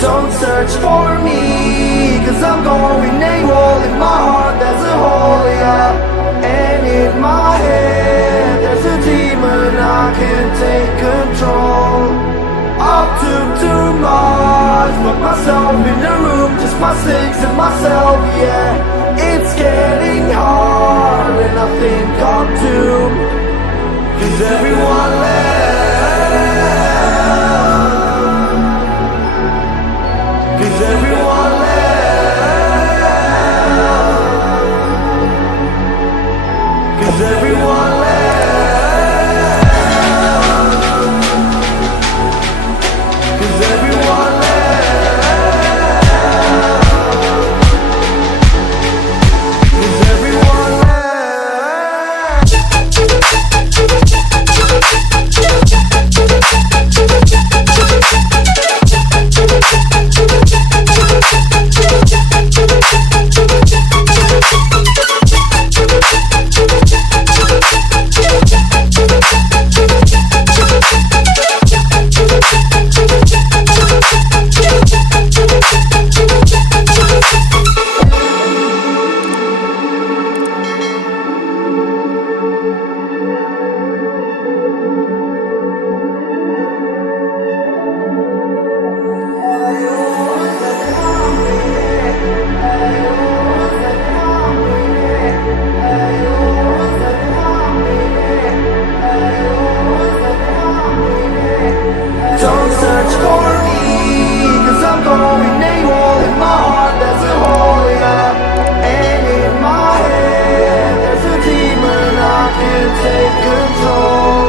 Don't search for me, 'cause I'm going AWOL. In my heart there's a hole, yeah. And in my head there's a demon, I can't take control. I've took too much, locked myself in a room, just my six and myself, yeah. It's getting hard and I think I'm doomed, 'cause everyone left. 'Cause everyone left. 'Cause everyone left. 'Cause everyone left. 'Cause everyone Don't search for me, 'cause I'm going AWOL. In my heart there's a hole, yeah. And in my head there's a demon, I can't take control.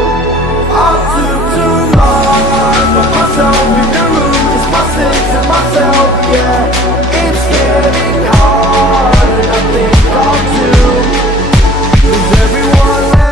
I've took too much, locked myself in the room, just my six and myself, yeah. It's getting hard and I think I'm doomed, 'cause everyone left.